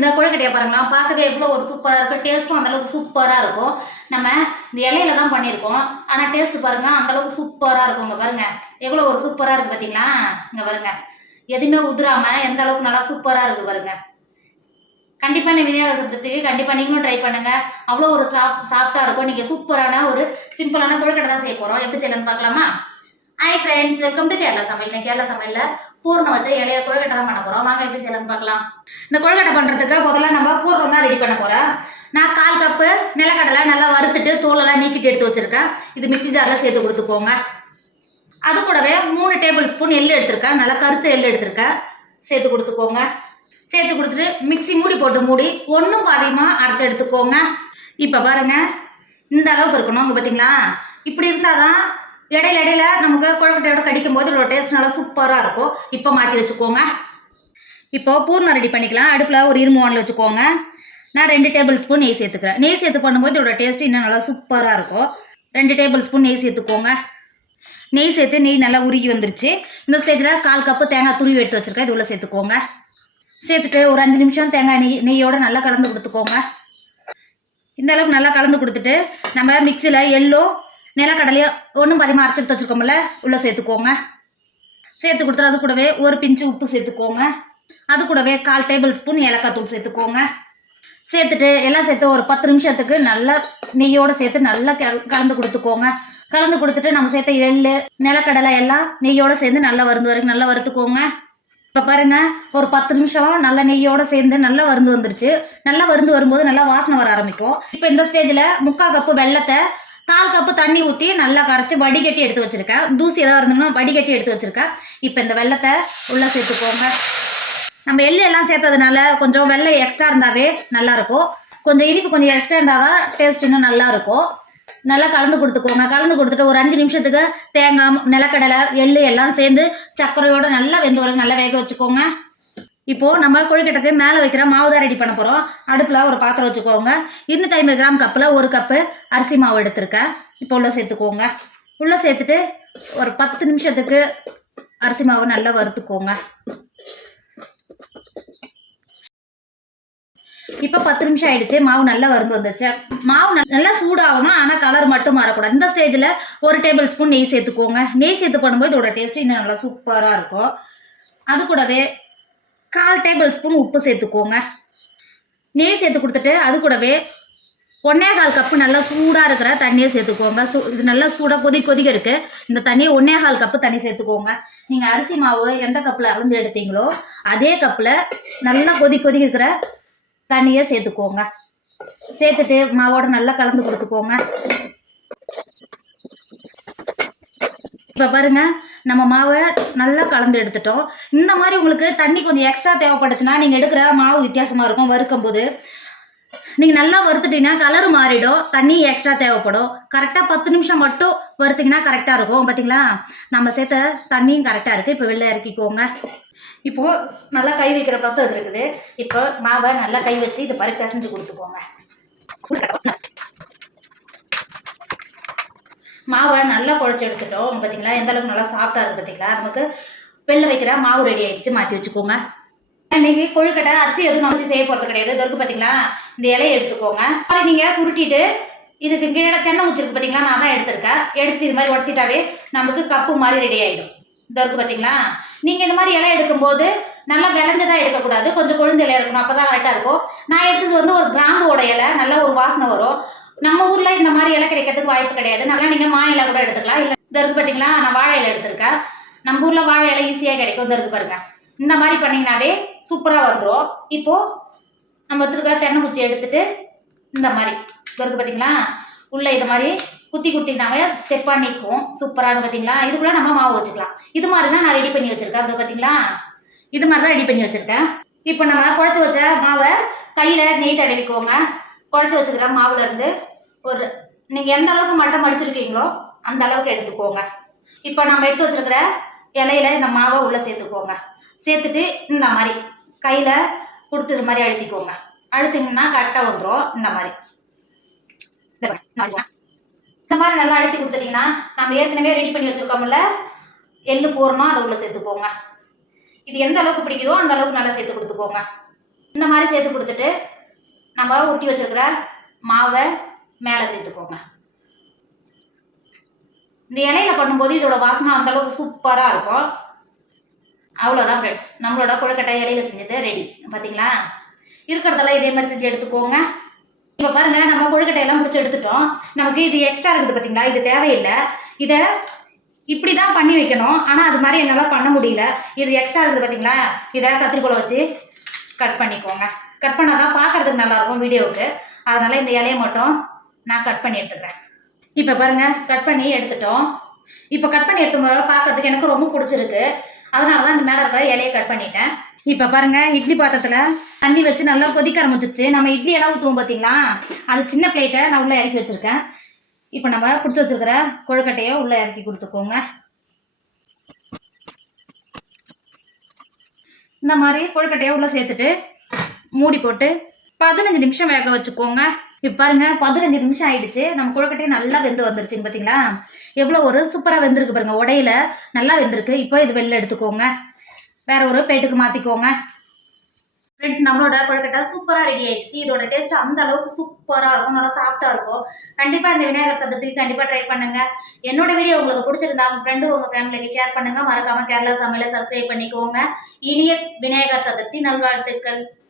இந்த கொழுக்கட்டையை பாருங்களா, பார்க்கவே எவ்வளோ ஒரு சூப்பராக இருக்கும். டேஸ்ட்டும் அந்தளவுக்கு சூப்பராக இருக்கும். நம்ம இந்த இலையில தான் பண்ணியிருக்கோம், ஆனால் டேஸ்ட்டு பாருங்கள் அந்தளவுக்கு சூப்பராக இருக்கும். இங்கே பாருங்கள் எவ்வளோ ஒரு சூப்பராக இருக்குது பார்த்தீங்களா. இங்கே பாருங்கள் எதுவுமே உதிராமல் எந்த அளவுக்கு நல்லா சூப்பராக இருக்குது பாருங்கள். கண்டிப்பாக நீ விநியோக சத்துக்கு கண்டிப்பாக நீங்களும் ட்ரை பண்ணுங்கள். அவ்வளோ ஒரு சாஃப்டாக இருக்கும். நீங்கள் சூப்பரான ஒரு சிம்பிளான கொழுக்கட்டை தான் செய்ய போகிறோம். எப்படி செய்யலாம்னு பார்க்கலாமா? Hi friends, welcome to Kerala சமையல். கேரளா சமையலில் பூர்ணம் வச்சு இலைய கொழுக்கட்டை தான் பண்ண போகிறோம். வாங்க எப்படி செய்யலாம்னு பார்க்கலாம். இந்த கொழுக்கட்டை பண்ணுறதுக்கு முதல்ல நம்ம பூர்ணம் தான் ரெடி பண்ண போகிறோம். நான் 1/4 கப்பு நிலக்கடலை நல்லா வறுத்துட்டு தோலெல்லாம் நீக்கிட்டு எடுத்து வச்சுருக்கேன். இது மிக்சி ஜாரில் சேர்த்து கொடுத்துக்கோங்க. அது கூடவே 3 டேபிள் ஸ்பூன் எள்ளு எடுத்திருக்கேன். நல்லா கருத்து எள்ளு எடுத்திருக்கேன், சேர்த்து கொடுத்துக்கோங்க. சேர்த்து கொடுத்துட்டு மிக்சி மூடி போட்டு மூடி ஒன்றும் பாதியமாக அரைச்சி எடுத்துக்கோங்க. இப்போ பாருங்கள் இந்த அளவுக்கு இருக்கணும். இங்கே பார்த்தீங்களா, இப்படி இருந்தால் தான் இடையில நமக்கு கொழுக்கட்டையோட கடிக்கும் போது இதோட டேஸ்ட் நல்லா சூப்பராக இருக்கும். இப்போ மாற்றி வச்சுக்கோங்க. இப்போது பூர்ணம் ரெடி பண்ணிக்கலாம். அடுப்பில் ஒரு இரும்பு வானல் வச்சுக்கோங்க. நான் 2 டேபிள் ஸ்பூன் நெய் சேர்த்துக்கிறேன். நெய் சேர்த்து பண்ணும்போது இதோட டேஸ்ட்டு இன்னும் நல்லா சூப்பராக இருக்கும். 2 டேபிள் ஸ்பூன் நெய் சேர்த்துக்கோங்க. நெய் சேர்த்து நெய் நல்லா உருகி வந்துருச்சு. இந்த ஸ்டேஜில் 1/4 கப்பு தேங்காய் துருவி எடுத்து வச்சுருக்கேன். இது உள்ள சேர்த்துக்கோங்க. சேர்த்துட்டு ஒரு 5 நிமிஷம் தேங்காய் நெய்யோடு நல்லா கலந்து கொடுத்துக்கோங்க. இந்த அளவுக்கு நல்லா கலந்து கொடுத்துட்டு நம்ம மிக்சியில் எள்ளோ நிலக்கடலையும் ஒன்றும் பாதியமாக அரைச்சி எடுத்து வச்சுருக்கோம்ல, உள்ளே சேர்த்துக்கோங்க. சேர்த்து கொடுத்துட்டு அது கூடவே ஒரு பிஞ்சு உப்பு சேர்த்துக்கோங்க. அது கூடவே 1/4 டேபிள் ஸ்பூன் ஏலக்காய் தூள் சேர்த்துக்கோங்க. சேர்த்துட்டு எல்லாம் சேர்த்து ஒரு 10 நிமிஷத்துக்கு நல்லா நெய்யோடு சேர்த்து நல்லா கலந்து கொடுத்துக்கோங்க. கலந்து கொடுத்துட்டு நம்ம சேர்த்த எள்ளு நிலக்கடலை எல்லாம் நெய்யோடு சேர்ந்து நல்லா வறுந்து வரைக்கும் நல்லா வறுத்துக்கோங்க. இப்போ பாருங்கள் ஒரு 10 நிமிஷம் நல்லா நெய்யோடு சேர்ந்து நல்லா வறுந்து வந்துருச்சு. நல்லா வறுந்து வரும்போது நல்லா வாசனை வர ஆரம்பிக்கும். இப்போ இந்த ஸ்டேஜில் 3/4 கப்பு வெல்லத்தை 1/4 கப்பு தண்ணி ஊற்றி நல்லா கரைச்சி வடிகட்டி எடுத்து வச்சுருக்கேன். தூசி ஏதாவது இருந்தோம்னா வடிகட்டி எடுத்து வச்சுருக்கேன். இப்போ இந்த வெல்லத்தை உள்ளே சேர்த்துக்கோங்க. நம்ம எள்ளு எல்லாம் சேர்த்ததுனால கொஞ்சம் வெள்ளை எக்ஸ்ட்ரா இருந்தாவே நல்லாயிருக்கும். கொஞ்சம் இனிப்பு கொஞ்சம் எக்ஸ்ட்ரா இருந்தால் தான் டேஸ்ட் இன்னும் நல்லாயிருக்கும். நல்லா கலந்து கொடுத்துக்கோங்க. கலந்து கொடுத்துட்டு ஒரு 5 நிமிஷத்துக்கு தேங்காய் நிலக்கடலை எள்ளு எல்லாம் சேர்ந்து சர்க்கரையோடு நல்லா வெந்து வரைக்கும் நல்லா வேக வச்சுக்கோங்க. இப்போது நம்ம கொழுக்கட்டைக்கு மேலே வைக்கிற மாவு தான் ரெடி பண்ண போகிறோம். அடுப்பில் ஒரு பாத்திரம் வச்சுக்கோங்க. 250 கிராம் கப்பில் 1 கப்பு அரிசி மாவு எடுத்திருக்கேன். இப்போ உள்ளே சேர்த்துக்கோங்க. உள்ளே சேர்த்துட்டு ஒரு 10 நிமிஷத்துக்கு அரிசி மாவு நல்லா வறுத்துக்கோங்க. இப்போ 10 நிமிஷம் ஆயிடுச்சு. மாவு நல்லா வறுந்து வந்துச்சு. மாவு நல்லா சூடாகணும், ஆனால் கலர் மட்டும் மாறக்கூடாது. இந்த ஸ்டேஜில் 1 டேபிள் ஸ்பூன் நெய் சேர்த்துக்கோங்க. நெய் சேர்த்து பண்ணும்போது இதோட டேஸ்ட்டு இன்னும் நல்லா சூப்பராக இருக்கும். அது கூடவே 1/4 டேபிள் ஸ்பூன் உப்பு சேர்த்துக்கோங்க. நெய் சேர்த்து கொடுத்துட்டு அது கூடவே 1/4 கப்பு நல்லா சூடாக இருக்கிற தண்ணியை சேர்த்துக்கோங்க. இது நல்லா சூடாக கொதிக்க இருக்குது. இந்த தண்ணியை 1/4 கப்பு தண்ணி சேர்த்துக்கோங்க. நீங்கள் அரிசி மாவு எந்த கப்பில் அளந்து எடுத்தீங்களோ அதே கப்பில் நல்லா கொதிக்க இருக்கிற தண்ணியை சேர்த்துக்கோங்க. சேர்த்துட்டு மாவோடு நல்லா கலந்து கொடுத்துக்கோங்க. இப்போ பாருங்கள் நம்ம மாவை நல்லா கலந்து எடுத்துட்டோம். இந்த மாதிரி உங்களுக்கு தண்ணி கொஞ்சம் எக்ஸ்ட்ரா தேவைப்பட்டுச்சுன்னா நீங்கள் எடுக்கிற மாவு வித்தியாசமாக இருக்கும். வறுக்கும் போது நீங்கள் நல்லா வறுத்துட்டீங்கன்னா கலர் மாறிடும், தண்ணி எக்ஸ்ட்ரா தேவைப்படும். கரெக்டாக 10 நிமிஷம் மட்டும் வறுத்திங்கன்னா கரெக்டாக இருக்கும். பார்த்தீங்களா, நம்ம சேர்த்த தண்ணியும் கரெக்டாக இருக்குது. இப்போ வெளில இறக்கிக்கோங்க. இப்போது நல்லா கை வைக்கிற பக்கம் இருக்குது. இப்போ மாவை நல்லா கை வச்சு இது மாதிரி பிசைஞ்சு கொடுத்துக்கோங்க. மாவை நல்லா குழச்சி எடுத்துட்டோம். பார்த்தீங்களா எந்த அளவுக்கு நல்லா சாஃப்டாக இருக்குது. பார்த்தீங்களா, நமக்கு வெளில வைக்கிற மாவு ரெடி ஆகிடுச்சு. மாற்றி வச்சுக்கோங்க. இன்றைக்கி கொழுக்கட்டை அரிசி எதுவும் நம்ம செய்ய போகிறது கிடையாது. இது இருக்குது பார்த்தீங்களா, இந்த இலையை எடுத்துக்கோங்க. அதை நீங்கள் சுருட்டிட்டு இதுக்கு கீழே தென்னை ஊற்றிருக்கு பார்த்தீங்களா, நான் தான் எடுத்துருக்கேன். எடுத்துட்டு இது மாதிரி உடச்சிட்டாவே நமக்கு கப்பு மாதிரி ரெடி ஆகிடும். இந்த இருக்குது பார்த்தீங்களா. நீங்கள் இந்த மாதிரி இலை எடுக்கும்போது நல்லா விளைஞ்சதாக எடுக்கக்கூடாது, கொஞ்சம் கொழுந்து இலையா இருக்கணும். அப்போ தான் கரெக்டாக இருக்கும். நான் எடுத்தது வந்து ஒரு கிராம்போட இலை, நல்ல ஒரு வாசனை வரும். நம்ம ஊரில் இந்த மாதிரி இலை கிடைக்கிறதுக்கு வாய்ப்பு கிடையாது. நல்லா நீங்கள் மா இலை கூட எடுத்துக்கலாம். இல்லை இந்த இருக்குது பார்த்தீங்களா, நான் வாழை இலை எடுத்திருக்கேன். நம்ம ஊரில் வாழை இலை ஈஸியாக கிடைக்கும். இந்த இருக்குது பாருங்கள். இந்த மாதிரி பண்ணிங்கனாவே சூப்பராக வந்துடும். இப்போது நம்ம எடுத்துருக்க தென்னை குச்சி எடுத்துகிட்டு இந்த மாதிரி இருக்குது பார்த்தீங்களா, உள்ளே இது மாதிரி குத்தினாவே ஸ்டெப்பாக நிற்கும். சூப்பராக பார்த்தீங்களா. இதுக்குள்ளே நம்ம மாவு வச்சுக்கலாம். இது மாதிரி தான் நான் ரெடி பண்ணி வச்சுருக்கேன். அது பார்த்தீங்களா, இது மாதிரி தான் ரெடி பண்ணி வச்சுருக்கேன். இப்போ நம்ம குழச்சி வச்ச மாவை கையில் நெய் தடவிக்கோங்க. குழச்சி வச்சுக்கிற மாவுலேருந்து ஒரு நீங்கள் எந்த அளவுக்கு மட்டம் மடிச்சிருக்கீங்களோ அந்த அளவுக்கு எடுத்துக்கோங்க. இப்போ நம்ம எடுத்து வச்சுருக்கிற இலையில இந்த மாவை உள்ளே சேர்த்துக்கோங்க. சேர்த்துட்டு இந்த மாதிரி கையில் கொடுத்து இது மாதிரி அழுத்திக்கோங்க. அழுத்திங்கன்னா கரெக்டாக வந்துடும். இந்த மாதிரி நல்லா அழுத்தி கொடுத்துட்டிங்கன்னா நம்ம ஏற்கனவே ரெடி பண்ணி வச்சுருக்கோம்ல எள்ளு பூரணம் அதை உள்ளே சேர்த்துக்கோங்க. இது எந்த அளவுக்கு பிடிக்குதோ அந்த அளவுக்கு நல்லா சேர்த்து கொடுத்துக்கோங்க. இந்த மாதிரி சேர்த்து கொடுத்துட்டு நம்ம ஊற்றி வச்சிருக்கிற மாவை மேலே சேர்த்துக்கோங்க. இந்த இலையில பண்ணும்போது இதோட வாசனை அந்த அளவுக்கு சூப்பராக இருக்கும். அவ்வளோதான் ஃப்ரெண்ட்ஸ், நம்மளோட கொழுக்கட்டை இலையில செஞ்சது ரெடி. பார்த்தீங்களா? இருக்கிறதெல்லாம் இதே மாதிரி செஞ்சு எடுத்துக்கோங்க. இப்போ பாருங்கள், நம்ம கொழுக்கட்டையெல்லாம் முடிச்சு எடுத்துட்டோம். நமக்கு இது எக்ஸ்ட்ரா இருக்குது பார்த்தீங்களா, இது தேவையில்லை. இதை இப்படி தான் பண்ணி வைக்கணும், ஆனால் அது மாதிரி என்னால் பண்ண முடியல. இது எக்ஸ்ட்ரா இருக்குது பார்த்தீங்களா, இதை கத்திரிக்கோலை வச்சு கட் பண்ணிக்கோங்க. கட் பண்ணால் தான் பார்க்குறதுக்கு நல்லாயிருக்கும் வீடியோவுக்கு. அதனால் இந்த இலையை மட்டும் நான் கட் பண்ணி எடுத்துக்கிறேன். இப்போ பாருங்கள், கட் பண்ணி எடுத்துட்டோம். இப்போ கட் பண்ணி எடுத்தும்போது பார்க்குறதுக்கு எனக்கு ரொம்ப பிடிச்சிருக்கு. அதனால தான் இந்த மேலே இருக்கிற இலையை கட் பண்ணிட்டேன். இப்போ பாருங்கள், இட்லி பாத்திரத்தில் தண்ணி வச்சு நல்லா கொதிக்க ஆரம்பிச்சிச்சு. நம்ம இட்லி எல்லாம் ஊற்றுவோம் பார்த்தீங்களா, அது சின்ன பிளேட்டை நான் உள்ளே இறக்கி வச்சுருக்கேன். இப்போ நம்ம பிடிச்சி வச்சுருக்கிற கொழுக்கட்டையை உள்ளே இறக்கி கொடுத்துக்கோங்க. இந்த மாதிரி கொழுக்கட்டையை உள்ளே சேர்த்துட்டு மூடி போட்டு 15 நிமிஷம் வேக வச்சுக்கோங்க. இப்போ பாருங்கள், 15 நிமிஷம் ஆயிடுச்சு. நம்ம கொழுக்கட்டையை நல்லா வெந்து வந்துருச்சுங்க. பார்த்தீங்களா, எவ்வளோ ஒரு சூப்பராக வெந்திருக்கு பாருங்கள். உடையில நல்லா வெந்திருக்கு. இப்போ இது வெளில எடுத்துக்கோங்க, வேற ஒரு பிளேட்டுக்கு மாற்றிக்கோங்க. ஃப்ரெண்ட்ஸ், நம்மளோட கொழுக்கட்டை சூப்பராக ரெடி ஆயிடுச்சு. இதோட டேஸ்ட் அந்த அளவுக்கு சூப்பராக இருக்கும், நல்லா சாஃப்டாக இருக்கும். கண்டிப்பாக இந்த விநாயகர் சதுர்த்திக்கு கண்டிப்பாக ட்ரை பண்ணுங்கள். என்னோட வீடியோ உங்களுக்கு பிடிச்சிருந்தா உங்கள் ஃப்ரெண்டு உங்கள் ஃபேமிலிக்கு ஷேர் பண்ணுங்கள். மறக்காமல் கேரளா சமையலை சப்ஸ்கிரைப் பண்ணிக்கோங்க. இனிய விநாயகர் சதுர்த்தி நல்வாழ்த்துக்கள்.